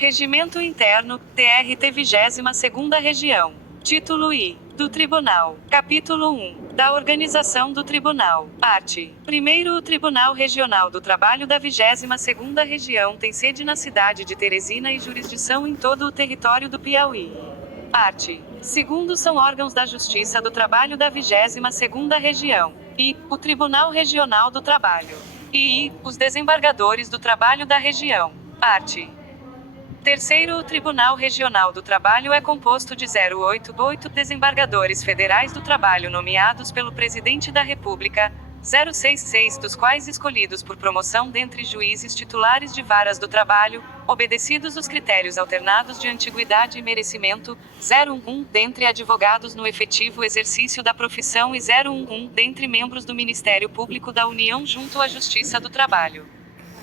Regimento Interno, TRT 22ª Região. Título I. Do Tribunal. Capítulo 1. Da Organização do Tribunal. Art. 1º. O Tribunal Regional do Trabalho da 22ª Região tem sede na cidade de Teresina e jurisdição em todo o território do Piauí. Art. 2º. São órgãos da Justiça do Trabalho da 22ª Região. I. O Tribunal Regional do Trabalho. E os desembargadores do trabalho da região. Art. 3º. O Tribunal Regional do Trabalho é composto de 088 desembargadores federais do trabalho nomeados pelo Presidente da República, 066 dos quais escolhidos por promoção dentre juízes titulares de varas do trabalho, obedecidos os critérios alternados de antiguidade e merecimento, 011 dentre advogados no efetivo exercício da profissão e 011 dentre membros do Ministério Público da União junto à Justiça do Trabalho.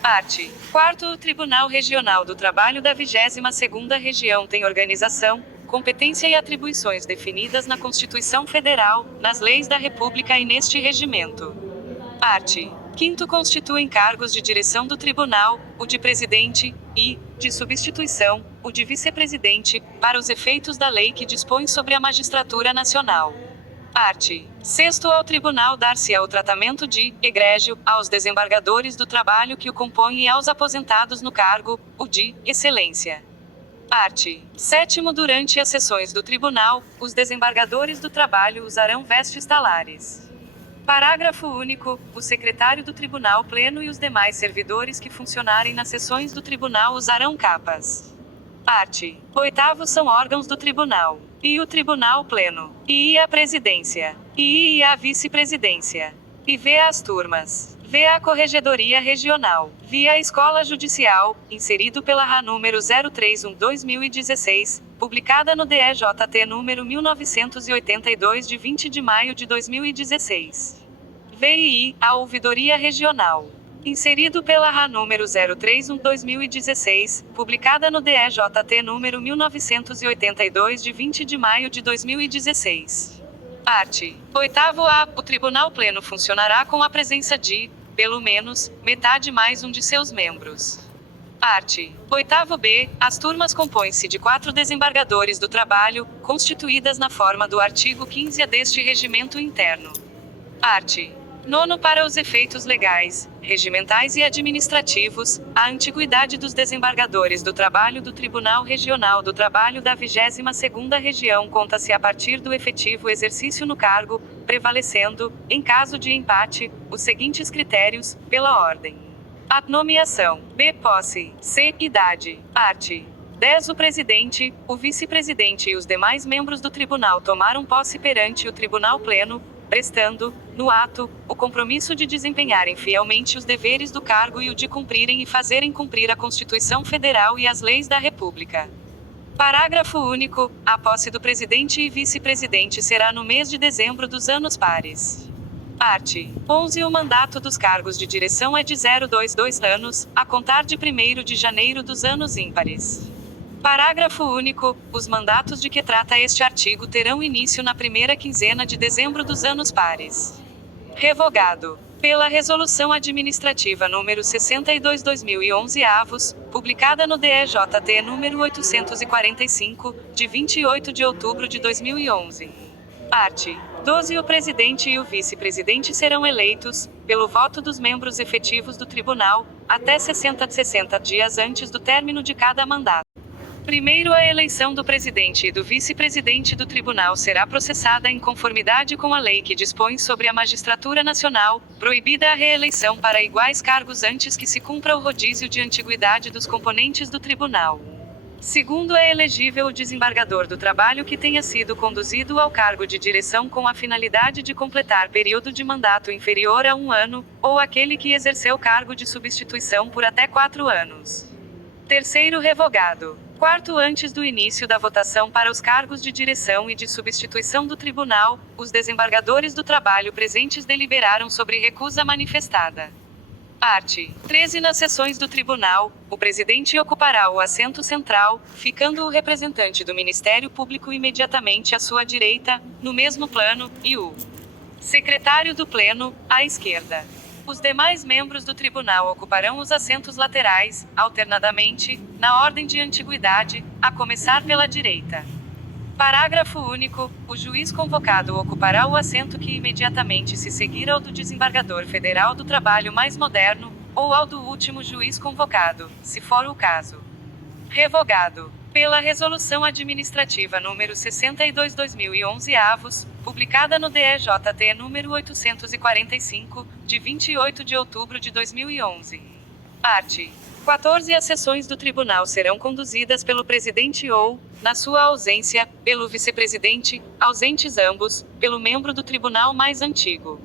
Art. 4º. O Tribunal Regional do Trabalho da 22ª Região tem organização, competência e atribuições definidas na Constituição Federal, nas leis da República e neste regimento. Art. 5º. Constituem cargos de direção do Tribunal, o de presidente, e, de substituição, o de vice-presidente, para os efeitos da lei que dispõe sobre a magistratura nacional. Art. 6º. Ao Tribunal dar-se-á o tratamento de egrégio aos desembargadores do trabalho que o compõem e aos aposentados no cargo, o de excelência. Art. 7º. Durante as sessões do Tribunal, os desembargadores do trabalho usarão vestes talares. Parágrafo único. O secretário do Tribunal Pleno e os demais servidores que funcionarem nas sessões do Tribunal usarão capas. Art. 8º. São órgãos do Tribunal. E o Tribunal Pleno. E a Presidência. E a Vice-Presidência. E V as turmas. V a Corregedoria Regional. V a Escola Judicial, inserido pela RA número 031/2016, publicada no DEJT número 1982 de 20 de maio de 2016. VI, a Ouvidoria Regional. Inserido pela RA número 031/2016, publicada no DEJT número 1982 de 20 de maio de 2016. Art. 8º. A. O Tribunal Pleno funcionará com a presença de, pelo menos, metade mais um de seus membros. Art. 8º B. As turmas compõem-se de 4 desembargadores do trabalho, constituídas na forma do artigo 15A deste regimento interno. Art. 9º. Para os efeitos legais, regimentais e administrativos, a antiguidade dos desembargadores do trabalho do Tribunal Regional do Trabalho da 22ª Região conta-se a partir do efetivo exercício no cargo, prevalecendo, em caso de empate, os seguintes critérios, pela ordem: A. Nomeação. B. Posse. C. Idade. Art. 10. O presidente, o vice-presidente e os demais membros do tribunal tomaram posse perante o Tribunal Pleno, prestando, no ato, o compromisso de desempenharem fielmente os deveres do cargo e o de cumprirem e fazerem cumprir a Constituição Federal e as leis da República. Parágrafo único. A posse do presidente e vice-presidente será no mês de dezembro dos anos pares. Art. 11. O mandato dos cargos de direção é de 022 anos, a contar de 1º de janeiro dos anos ímpares. Parágrafo único. Os mandatos de que trata este artigo terão início na primeira quinzena de dezembro dos anos pares. Revogado. Pela Resolução Administrativa número 62/2011 avos, publicada no DEJT número 845, de 28 de outubro de 2011. Art. 12. O presidente e o vice-presidente serão eleitos, pelo voto dos membros efetivos do tribunal, até 60 dias antes do término de cada mandato. Primeiro, a eleição do presidente e do vice-presidente do tribunal será processada em conformidade com a lei que dispõe sobre a magistratura nacional, proibida a reeleição para iguais cargos antes que se cumpra o rodízio de antiguidade dos componentes do tribunal. Segundo, é elegível o desembargador do trabalho que tenha sido conduzido ao cargo de direção com a finalidade de completar período de mandato inferior a 1 ano, ou aquele que exerceu cargo de substituição por até 4 anos. Terceiro, revogado. Quarto, antes do início da votação para os cargos de direção e de substituição do tribunal, os desembargadores do trabalho presentes deliberaram sobre recusa manifestada. Art. 13. Nas sessões do tribunal, o presidente ocupará o assento central, ficando o representante do Ministério Público imediatamente à sua direita, no mesmo plano, e o secretário do pleno, à esquerda. Os demais membros do tribunal ocuparão os assentos laterais, alternadamente, na ordem de antiguidade, a começar pela direita. Parágrafo único. O juiz convocado ocupará o assento que imediatamente se seguir ao do desembargador federal do trabalho mais moderno, ou ao do último juiz convocado, se for o caso. Revogado. Pela Resolução Administrativa número 62/2011 avos, publicada no DEJT número 845, de 28 de outubro de 2011. Art. 14. As sessões do tribunal serão conduzidas pelo presidente ou, na sua ausência, pelo vice-presidente, ausentes ambos, pelo membro do tribunal mais antigo.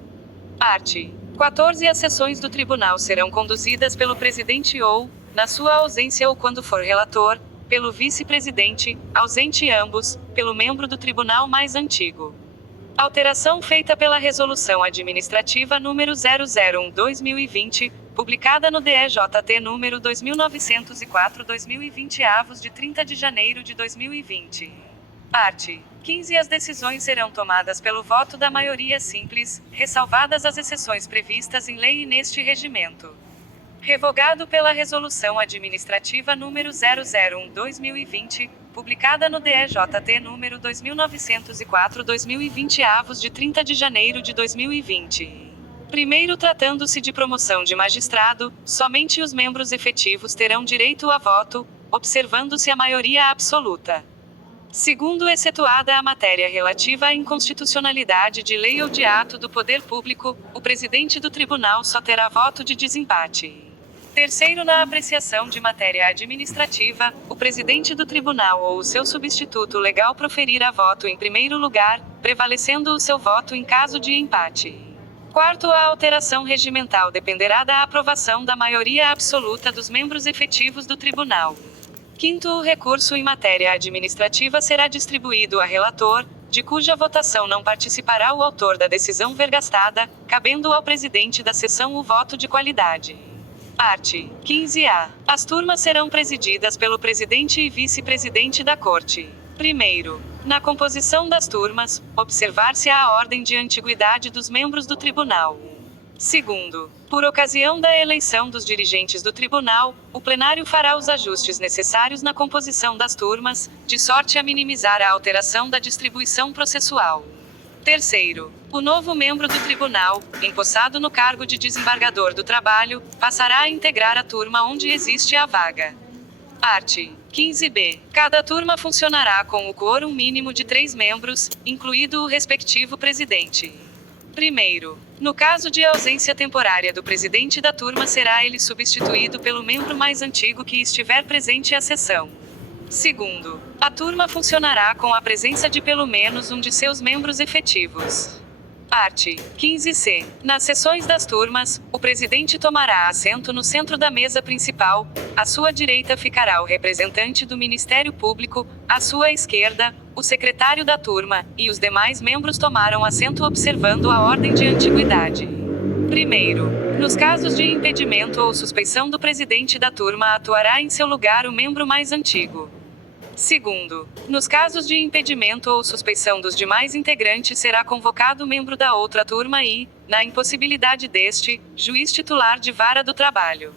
Art. 14. As sessões do tribunal serão conduzidas pelo presidente ou, na sua ausência ou quando for relator, pelo vice-presidente, ausente ambos, pelo membro do tribunal mais antigo. Alteração feita pela Resolução Administrativa número 001/2020, publicada no DEJT número 2904/2020 avos de 30 de janeiro de 2020. Art. 15. As decisões serão tomadas pelo voto da maioria simples, ressalvadas as exceções previstas em lei e neste regimento. Revogado pela Resolução Administrativa número 001/2020, publicada no DEJT número 2904/2020 avos de 30 de janeiro de 2020. Primeiro, tratando-se de promoção de magistrado, somente os membros efetivos terão direito a voto, observando-se a maioria absoluta. Segundo, excetuada a matéria relativa à inconstitucionalidade de lei ou de ato do poder público, o presidente do tribunal só terá voto de desempate. Terceiro, na apreciação de matéria administrativa, o presidente do tribunal ou o seu substituto legal proferirá voto em primeiro lugar, prevalecendo o seu voto em caso de empate. Quarto, a alteração regimental dependerá da aprovação da maioria absoluta dos membros efetivos do tribunal. Quinto, o recurso em matéria administrativa será distribuído a relator, de cuja votação não participará o autor da decisão vergastada, cabendo ao presidente da sessão o voto de qualidade. Art. 15-A. As turmas serão presididas pelo presidente e vice-presidente da Corte. Primeiro, na composição das turmas, observar-se-á a ordem de antiguidade dos membros do tribunal. Segundo, por ocasião da eleição dos dirigentes do tribunal, o plenário fará os ajustes necessários na composição das turmas, de sorte a minimizar a alteração da distribuição processual. Terceiro, o novo membro do tribunal, empossado no cargo de desembargador do trabalho, passará a integrar a turma onde existe a vaga. Art. 15-B. Cada turma funcionará com o quórum mínimo de 3 membros, incluído o respectivo presidente. Primeiro, no caso de ausência temporária do presidente da turma, será ele substituído pelo membro mais antigo que estiver presente à sessão. Segundo, a turma funcionará com a presença de pelo menos um de seus membros efetivos. Art. 15-C. Nas sessões das turmas, o presidente tomará assento no centro da mesa principal, à sua direita ficará o representante do Ministério Público, à sua esquerda, o secretário da turma, e os demais membros tomaram assento observando a ordem de antiguidade. Primeiro, nos casos de impedimento ou suspeição do presidente da turma, atuará em seu lugar o membro mais antigo. Segundo, nos casos de impedimento ou suspeição dos demais integrantes, será convocado o membro da outra turma e, na impossibilidade deste, juiz titular de vara do trabalho.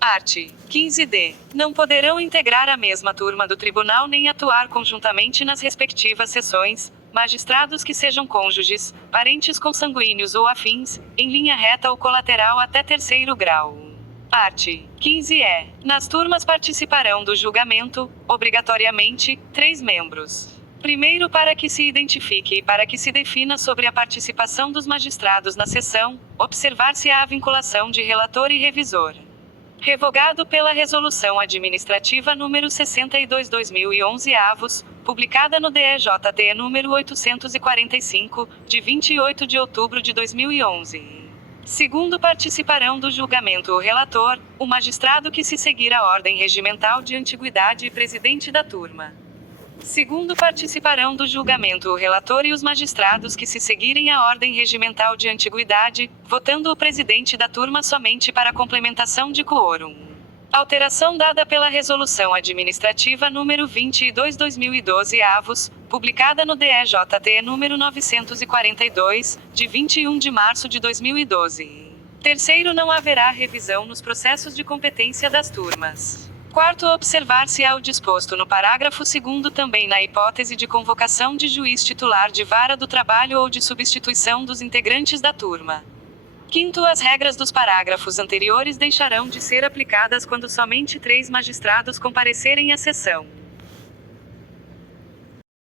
Art. 15-D. Não poderão integrar a mesma turma do tribunal nem atuar conjuntamente nas respectivas sessões, magistrados que sejam cônjuges, parentes consanguíneos ou afins, em linha reta ou colateral até terceiro grau. Art. 15-E. Nas turmas participarão do julgamento, obrigatoriamente, 3 membros. Primeiro, para que se identifique e para que se defina sobre a participação dos magistrados na sessão, observar-se-á a vinculação de relator e revisor. Revogado pela Resolução Administrativa número 62/2011 avos, publicada no DEJT número 845, de 28 de outubro de 2011. Segundo, participarão do julgamento o relator, o magistrado que se seguir a ordem regimental de antiguidade e presidente da turma. Segundo, participarão do julgamento o relator e os magistrados que se seguirem a ordem regimental de antiguidade, votando o presidente da turma somente para complementação de quórum. Alteração dada pela Resolução Administrativa número 22/2012 avos, publicada no DEJT número 942, de 21 de março de 2012. Terceiro, não haverá revisão nos processos de competência das turmas. Quarto, observar-se-á o disposto no parágrafo 2º também na hipótese de convocação de juiz titular de vara do trabalho ou de substituição dos integrantes da turma. Quinto, as regras dos parágrafos anteriores deixarão de ser aplicadas quando somente 3 magistrados comparecerem à sessão.